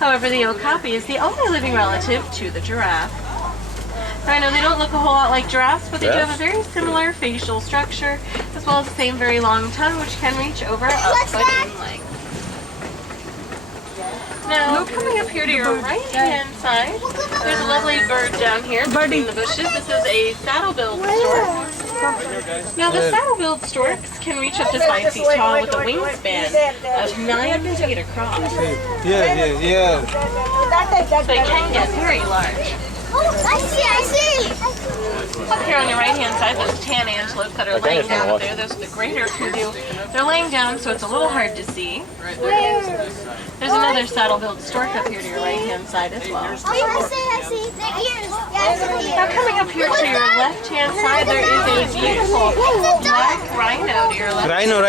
However, the okapi is the only living relative to the giraffe. Now, I know they don't look a whole lot like giraffes, but they do have a very similar facial structure, as well as the same very long tongue, which can reach over a foot in length. Now, coming up here to your right-hand side, there's a lovely bird down here between the bushes. This is a saddle-billed stork. Now, the saddle-billed storks can reach up to 5 feet tall with a wingspan of 9 feet across. Yeah. So they can get very large. I see. Up here on your right-hand side, there's tan antelopes that are laying down up there. Those are the greater kudu. They're laying down, so it's a little hard to see. There's another saddle-billed stork up here to your right-hand side as well. I see. Their ears. Now, coming up here to your left-hand side, there is a beautiful black rhino to your left. Rhino.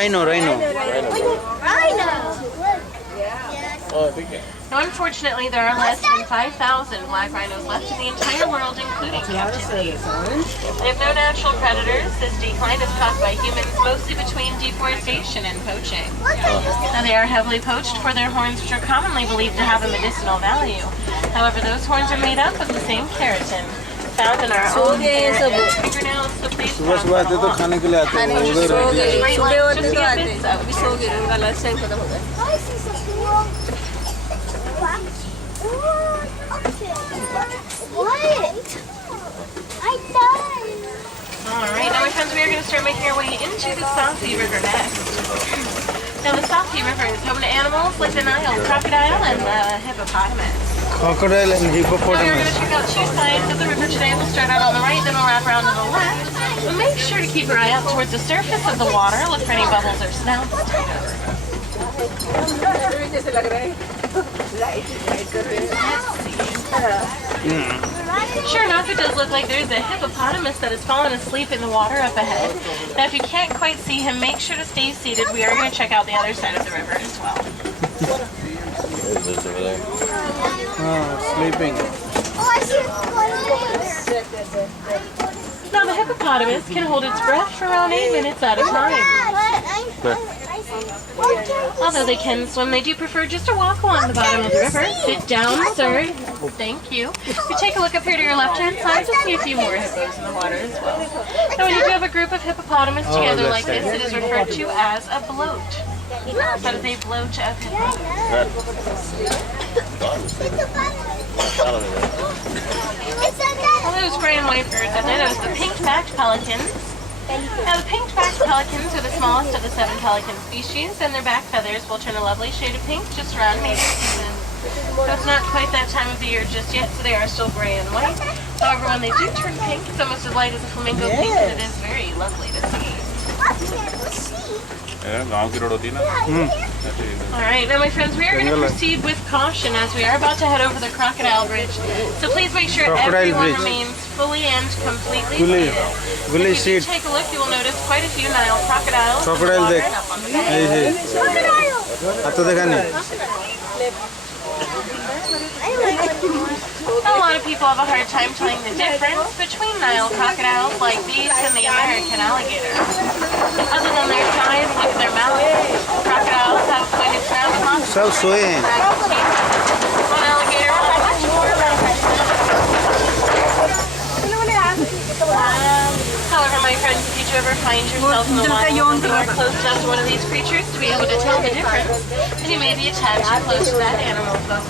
Now, unfortunately, there are less than 5,000 black rhinos left in the entire world, including captivity. They have no natural predators. This decline is caused by humans, mostly between deforestation and poaching. Now, they are heavily poached for their horns, which are commonly believed to have a medicinal value. However, those horns are made up of the same keratin found in our own hair and fingernails, so please pass them along. Great lunch, just get bits of. Alright, now my friends, we are going to start making our way into the Safi River next. Now the Safi River is home to animals like the Nile crocodile and the hippopotamus. Crocodile and Now we are going hippopotamus. to check out 2 sides of the river today. We'll start out on the right, then we'll wrap around to the left. But make sure to keep your eye out towards the surface of the water. Look for any bubbles or snouts. Sure enough, it does look like there's a hippopotamus that has fallen asleep in the water up ahead. Now, if you can't quite see him, make sure to stay seated. We are going to check out the other side of the river as well. Sleeping. I see. Now, the hippopotamus can hold its breath for around 8 minutes at a time. Although they can swim, they do prefer just to walk along the bottom of the river. Sit down, sir. Thank you. If you take a look up here to your left-hand side, you'll see a few more hippos in the water as well. Now, when you do have a group of hippopotamus together like this, it is referred to as a bloat. That is a bloat of hippos. Well, those gray and white birds, I know those are the pink-backed pelicans. Now, the pink-backed pelicans are the smallest of the 7 pelican species, and their back feathers will turn a lovely shade of pink just around mating season. So it's not quite that time of the year just yet, so they are still gray and white. However, when they do turn pink, it's almost as light as a flamingo pink, and it is very lovely to see. Alright, now my friends, we are going to proceed with caution as we are about to head over the crocodile bridge. So please make sure everyone remains fully and completely seated. If you take a look, you will notice quite a few Nile crocodiles. Crocodile देख. A lot of people have a hard time telling the difference between Nile crocodiles like these and the American alligator. Other than their size, look at their mouth. Crocodiles have pointed snouts. सब सोए हैं. One alligator will have much more rounded. However, my friends, if you do ever find yourself in the wild and you are close enough to one of these creatures to be able to tell the difference, then you may be a tad too close to that animal, folks.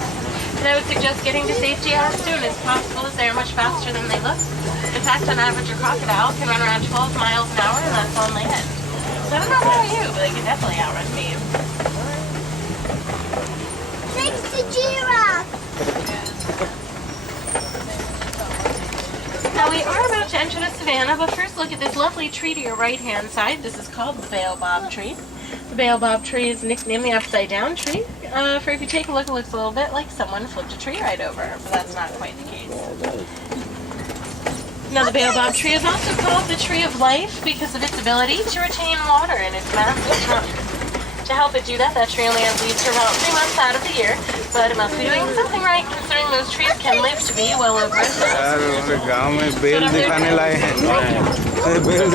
And I would suggest getting to safety as soon as possible, as they are much faster than they look. In fact, on average, a crocodile can run around 12 miles an hour, and that's on land. So I don't know about you, but they can definitely outrun me. Next to giraffe. Now we are about to enter the savannah, but first look at this lovely tree to your right-hand side. This is called the baobab tree. The baobab tree is nicknamed the upside-down tree. For if you take a look, it looks a little bit like someone flipped a tree right over, but that's not quite the case. Now the baobab tree is also called the tree of life because of its ability to retain water in its massive trunk. To help it do that, that tree only has leaves for about 3 months out of the year, but it must be doing something right considering those trees can live to be well over a thousand. गांव में bell दिखाने लाए हैं. बेल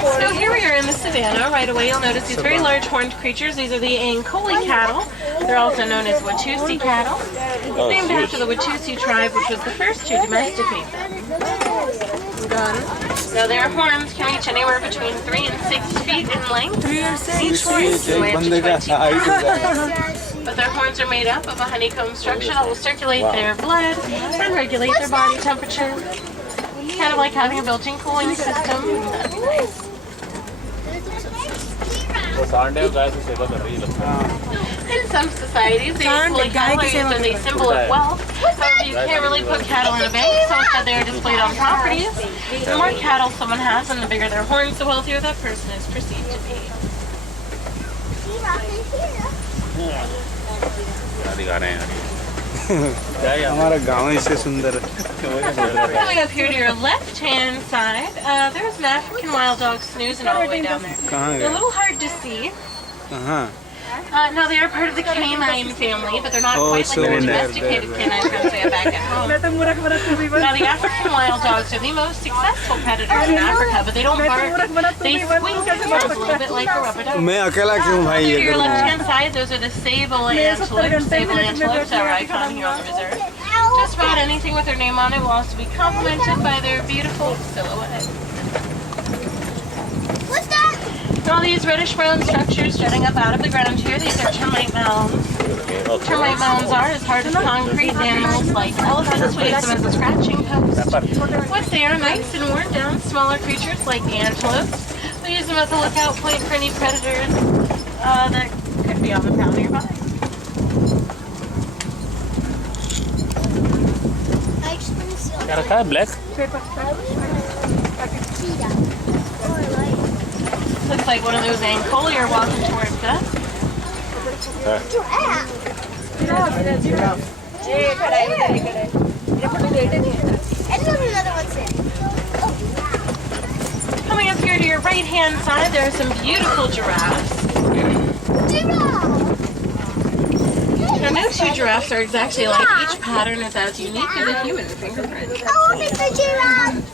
So here we are in the savannah. Right away you'll notice these very large horned creatures. These are the Ankole cattle. They're also known as Watusi cattle. Named after the Watusi tribe, which was the first to domesticate them. So their horns can reach anywhere between 3 and 6 feet in length. Each horn is weighs up to 20 pounds. But their horns are made up of a honeycomb structure that will circulate their blood and regulate their body temperature. Kind of like having a built-in cooling system. That'd be nice. In some societies, the Ankole cattle are used as a symbol of wealth. However, you can't really put cattle in a bank, so instead they are displayed on properties. The more cattle someone has and the bigger their horns, the wealthier that person is perceived to be. हमारा गांव इससे सुंदर है. Coming up here to your left-hand side, there's an African wild dog snoozing all the way down there. They're a little hard to see. No, they are part of the canine family, but they're not quite like the domesticated canine friends we have back at home. Now, the African wild dogs are the most successful predators in Africa, but they don't bark. They squeak a little bit like a rubber dog. मैं अकेला क्यों भाई To ये your करूँ? left-hand side, those are the sable antelopes. Sable antelopes are our icon here on the reserve. Just about anything with their name on it will also be complemented by their beautiful silhouette. What's that? All these reddish-brown structures jutting up out of the ground here, these are termite mounds. Termite mounds are as hard as concrete. The animals like elephants, we use them as a scratching post. Once they are nice and worn down, smaller creatures like the antelopes, we use them as a lookout point for any predators that could be on the prowl nearby. क्या रखा है black? Looks like one of those Ankole are walking towards us. And there's another one there. Coming up here to your right-hand side, there are some beautiful giraffes. Now, no two giraffes are exactly like. Each pattern is as unique as a human fingerprint. Oh, it's a giraffe.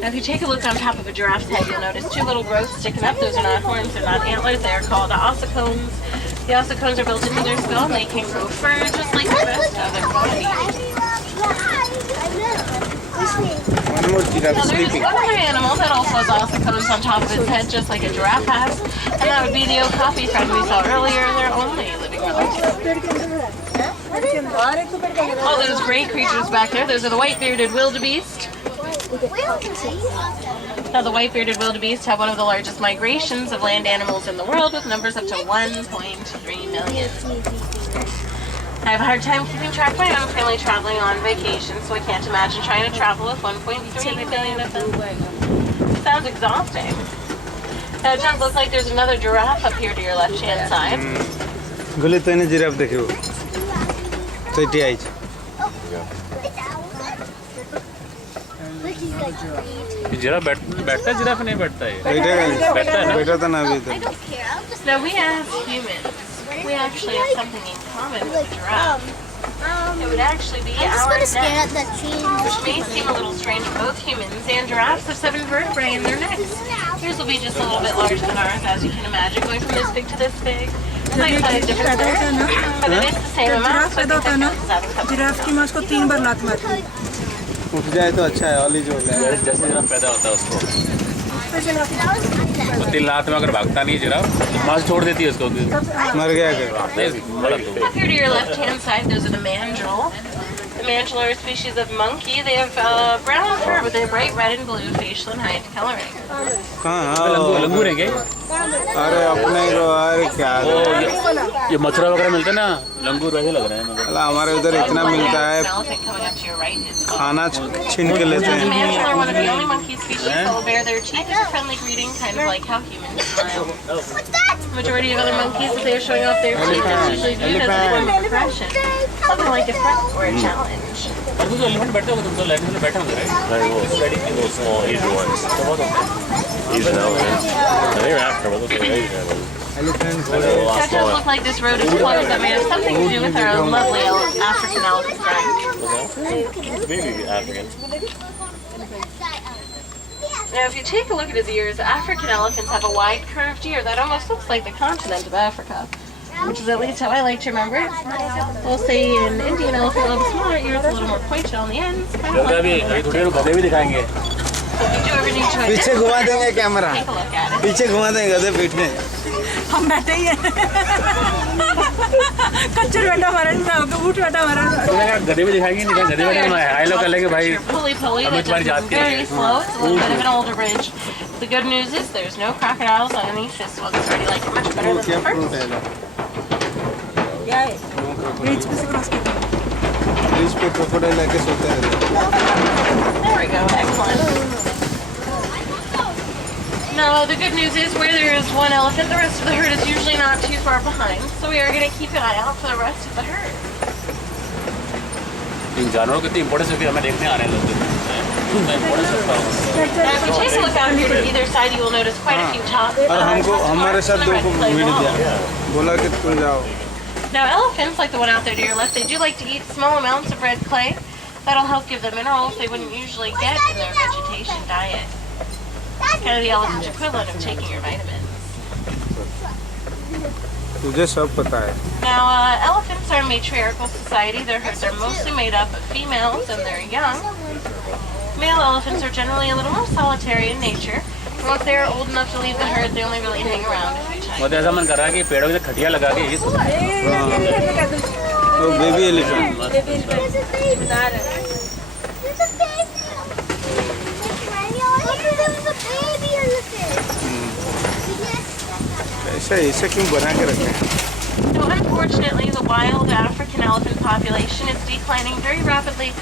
Now, if you take a look on top of a giraffe's head, you'll notice two little growths sticking up. Those are not horns, they're not antlers, they are called ossicones. The ossicones are built into their skull and they can grow fur just like the rest of their body. One more giraffe Now, there's sleeping. one other animal that also has ossicones on top of its head, just like a giraffe has, and that would be the okapi friend we saw earlier. They're only living relative. Oh, those great creatures back there, those are the white-bearded wildebeest. Now, the white-bearded wildebeest have one of the largest migrations of land animals in the world, with numbers up to 1.3 million. I have a hard time keeping track of my own family traveling on vacation, so I can't imagine trying to travel with 1.3 million of them. Sounds exhausting. Now, it does look like there's another giraffe up here to your left-hand side. गुले तो इन्हें giraffe देखियो. तो इटी आई. Giraffe बैठता है, giraffe नहीं बैठता है. बैठा था ना अभी तो. Now, we as humans, we actually have something in common with giraffe. It would actually be I'm just our gonna stare neck, at the tree. which may seem a little strange. Both humans and giraffes have 7 vertebrae in their necks. Yours will be just a little bit larger than ours, as you can imagine, going from this big to this big. Slight size difference there, but it is the same amount, so I think that counts as having covered. Giraffe की माँ उसको 3 बार लात मारती है। उठ जाए तो अच्छा है. ऑली जो है. जैसे जिराफ पैदा होता है उसको 3 लात में अगर भागता नहीं जिराफ, माँ छोड़ देती है उसको. मर गया क्या? बड़ा Up here to your left-hand side, those are the mandrill. The mandrill are a species of monkey. They have brown fur, but they have bright red and blue facial and hide coloring. कहाँ? लंगूर है क्या? अरे अपने को अरे क्या? ये मथुरा वगैरह मिलते हैं ना, लंगूर वैसे लग रहे हैं. अला हमारे उधर इतना मिलता है. An elephant coming up to your right is called. खाना छीन के लेते The हैं. mandrill are one of the only monkey species that will bear their teeth as a friendly greeting, kind of like how humans smile. What's that? The majority of other monkeys, if they are showing off their teeth, it's usually viewed as a form of aggression, something like a threat or a challenge. और वो जो elephant बैठे होंगे, तुम तो elephant में बैठे होंगे, right? Those small Asian ones. Asian elephants. I think they're African, but those are Asian elephants. That does look like this road is closed. That may have something to do with our lovely African elephant friend. Maybe African. Now, if you take a look at his ears, African elephants have a wide curved ear that almost looks like the continent of Africa, which is at least how I like to remember it. We'll say an Indian elephant will have a smaller ear, it's a little more pointed on the ends. Kind of like अभी थोड़ी देर गधे भी दिखाएंगे. if you do ever need to पीछे घुमा देंगे camera. take a look at it. पीछे घुमा देंगे गधे पीठ में. हम बैठे ही हैं. कच्चर बैठा हमारा ऊँट बैठा हमारा. गधे भी दिखाएंगे नहीं गधे बैठे हाई लो कर लेंगे भाई. Pulley that does move very slow. It's a little bit of an older bridge. The good news is there's no crocodiles underneath this one. It's already like it much better than the first. क्या है? Bridge पे से cross किया. Bridge पे crocodile लेके सोते हैं. There we go. Excellent. Now, the good news is where there is one elephant, the rest of the herd is usually not too far behind. So we are going to keep an eye out for the rest of the herd. इन जानवरों की importance है कि हमें देखने आने लोग. Now, if you take a look out here to either side, you will notice quite a few tops. और हमको हमारे साथ दो को मीट दिया. बोला कि तुम जाओ. Now, elephants, like the one out there to your left, they do like to eat small amounts of red clay. That'll help give them minerals they wouldn't usually get in their vegetation diet. It's kind of the elephant's equivalent of taking your vitamins. तुझे सब पता है. Now, elephants are a matriarchal society. Their herds are mostly made up of females and they're young. Male elephants are generally a little more solitary in nature. Once they are old enough to leave the herd, they only really hang around a few times. मुझे ऐसा मन कर रहा है कि पेड़ों में खटिया लगा के ये तो बेबी एलिफेंट. ऐसे क्यों बना के रखे हैं? So unfortunately, the wild African elephant population is declining very rapidly.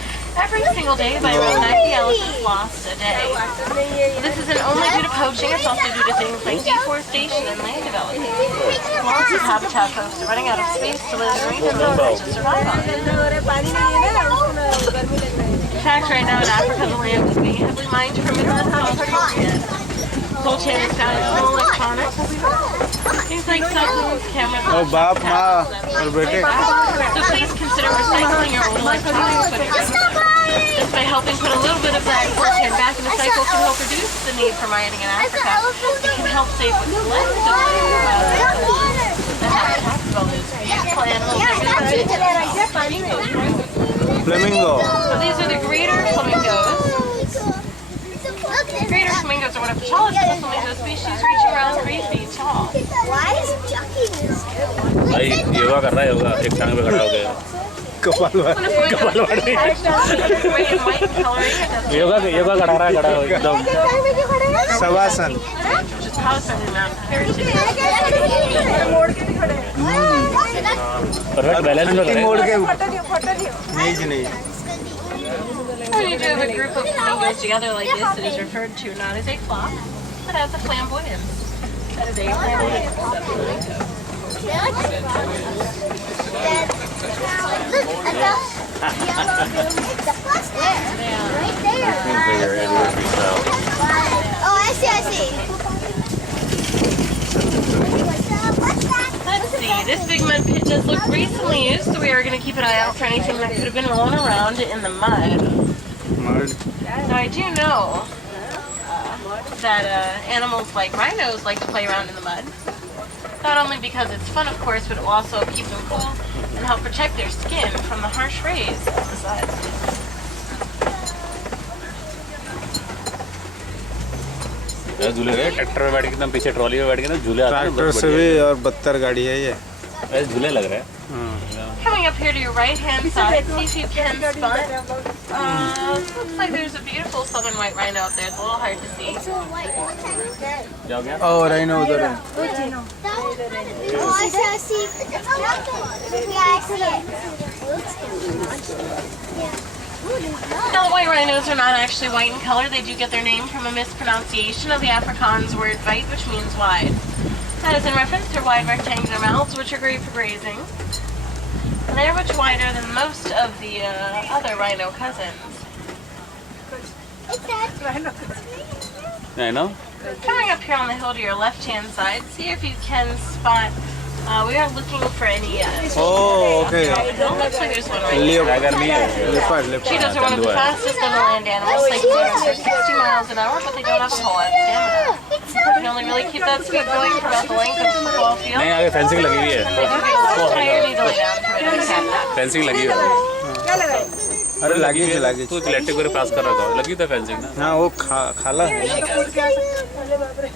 Every single day by around 90 elephants lost a day. This isn't only due to poaching, it's also due to things like deforestation and land development. Lots of habitat folks are running out of space to live in regions and to survive on. In fact, right now in Africa, the land is being heavily mined for minerals called coltan. Coltan is found in all electronics. Things like cell phones, cameras, और बाप माँ और बेटे. So please consider recycling your old electronics when you're done. Just by helping put a little bit of that coltan back in the cycle can help reduce the need for mining in Africa. It can help save what's left of the habitat for all those beautiful animals. Flamingo. So these are the greater flamingos. Greater flamingos are one of the tallest of the flamingo species, reaching around 3 feet tall. Why is Chucky this? भाई योगा कर रहा है योगा एक टांग पे खड़ा हो गया. कपालवाड़ी. Kepalawadi. Gray and white in coloring. It doesn't yoga कर रहा है खड़ा हो एकदम. Shavasana. just house on the mountain heritage. Perfect balance में खड़े. मोड़ के फोटो दियो. नहीं. When you do have a group of flamingos together like this, it is referred to not as a flock, but as a flamboyance. That is a flamboyance of flamingo. Oh, I see. Let's see, this big mud pit does look recently used, so we are going to keep an eye out for anything that could have been rolling around in the mud. Now I do know that animals like rhinos like to play around in the mud. Not only because it's fun, of course, but it will also keep them cool and help protect their skin from the harsh rays of the sun. झूले रहे tractor में बैठ के एकदम पीछे trolley में बैठ के ना झूले आते हैं. ट्रैक्टर से भी और बदतर गाड़ी है ये. ऐसे झूले लग रहे हैं. Coming up here to your right-hand side, see if you can spot. Looks like there's a beautiful southern white rhino up there. It's a little hard to see. क्या हो गया? और राइनो उधर है. Oh, I see. Yeah, I see it. Now, the white rhinos are not actually white in color. They do get their name from a mispronunciation of the Afrikaans word "weit," which means wide. That is in reference to their wide rectangular mouths, which are great for grazing. And they're much wider than most of the other rhino cousins. I know. Coming up here on the hill to your left-hand side, see if you can spot We are looking for any. Oh, okay. It looks like there's one right here. Tiger नहीं है Leopard. Cheetahs are one of the fastest on the land animals. They can run for 60 miles an hour, but they don't have a whole lot of stamina. You can only really keep that speed going for about the length of the football field. नहीं आगे fencing लगी हुई They है do get so tired, you need to lay down for a minute to catch up. Fencing लगी हुई है क्या लगा है? अरे लगेज लगेज तू इलेक्ट्रिक को पास कर रहा था लगी तो फेंसिंग ना हाँ वो खाला है अरे बाप रे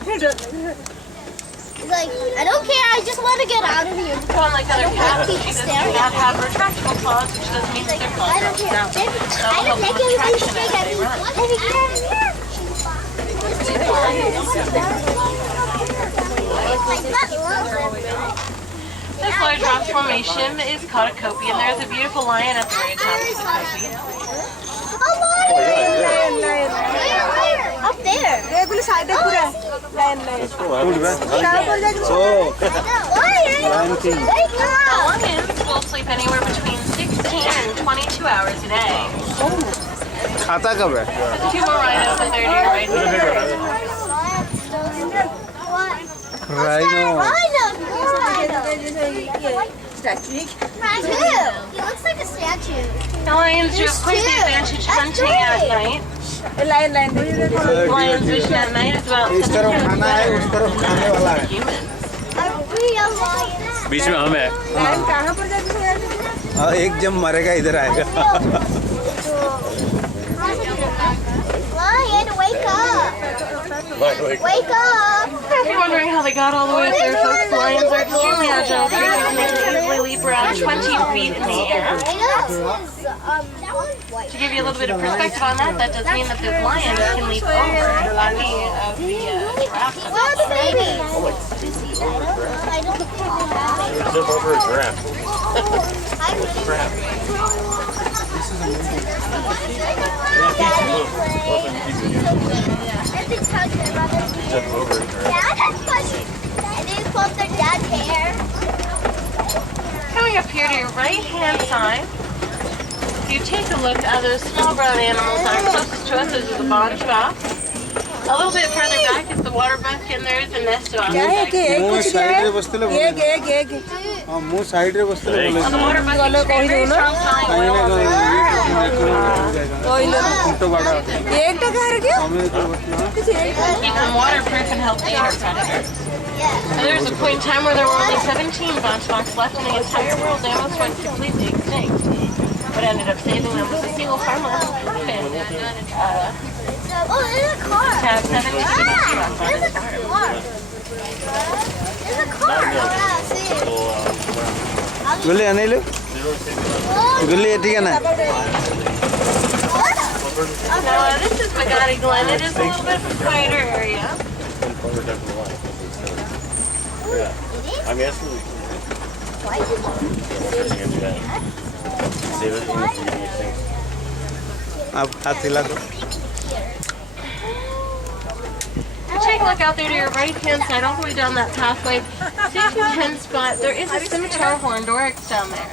He's like, I don't care, I just want to get out of here. So unlike other cats, Keep cheetahs do staring not at me. have retractable claws, which doesn't mean that they're I don't claws. care. I don't take everything straight at me. Baby, get out of here. Like that. This large rock formation is called a kopje, and there's a beautiful lion at the very top of the kopje. Oh, line line where? Up there. ये गुली side है पूरा line line कहाँ पर जाके Lion. Wake up. Lions will sleep anywhere between 16 and 22 hours a day. खाता कब है There's a few more rhinos in there to your right. Rhino statue He looks like a statue. The lions do have quite the advantage hunting at night. Line line Lions vision at night is about इस तरफ खाना है उस तरफ खाने वाला है humans. A real lion. बीच में हम है लाइन कहाँ पर जाके सोया हाँ, एक जब मरेगा इधर आएगा Lion, wake up. Wake up. If you're wondering how they got all the way up there, folks, lions are extremely agile creatures and they can easily leap around 20 feet in the air. To give you a little bit of perspective on that, that does mean that those lions can leap over any of the traps. Where are the babies? I don't Jump over a giraffe. Jump over it. Dad has funny. And they pulled their dad's hair. Coming up here to your right-hand side, if you take a look at those small brown animals that are closest to us, those are the barn giraffe. A little bit further back is the waterbuck, and there is a nest of क्या है कि एक मुंह कुछ क्या side रे है बसते ले एक हाँ मुंह साइड रे बसते ले बोले the waterbuck is very strong smelling कहीं oil. ना कोई कहीं तो बड़ा एक टका है क्या हमें तो बसना Keep them waterproof and help deter predators. And there was a point in time where there were only 17 bunchbucks left in the entire world. They almost went completely extinct. What ended up saving them was a single farmer Oh, there's a car. have 76 bunchbucks on There's his a farm. car. There's a car. Yeah, see. गुल्ली आने लो गुल्ली ये ठीक है ना Now, this is Magadi Glen. It is a little bit of a quieter area. I'm asking. Why is it? Save it for the thing. आप हाथ हिला दो Take a look out there to your right-hand side, all the way down that pathway. See if you can spot, there is a scimitar horned oryx down there.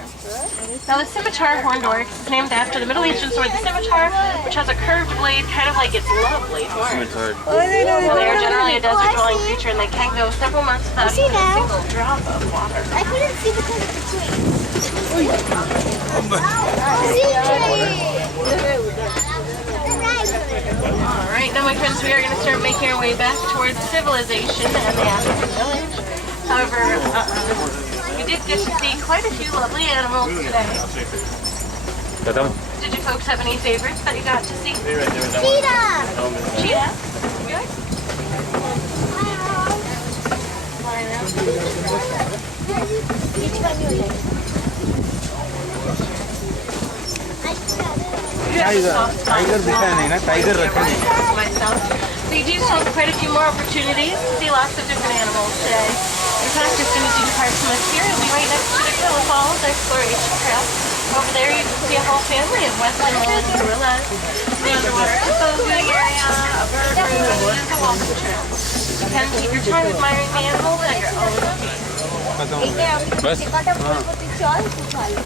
Now the scimitar horned oryx is named after the Middle Eastern sword, the scimitar, which has a curved blade, kind of like its love blade horn. Well, they are generally a desert-dwelling creature, and they can go several months without See even a now? single drop of water. I couldn't see because of the tree. Alright, now my friends, we are going to start making our way back towards civilization and the African village. However, we did get to see quite a few lovely animals today. खत्म Did you folks have any favorites that you got to see? Cheetah! Cheetah? Good? Tiger दिखा नहीं ना tiger रखा नहीं Myself. So you do still have quite a few more opportunities to see lots of different animals today. In fact, as soon as you depart from us here, you'll be right next to the Gorilla Falls Exploration Trail. Over there, you can see a whole family of western gorillas, the underwater hippos in the area, a bird room, and a walking trail. You can take your time admiring the animals at your own pace. खत्म हो गया बस Got a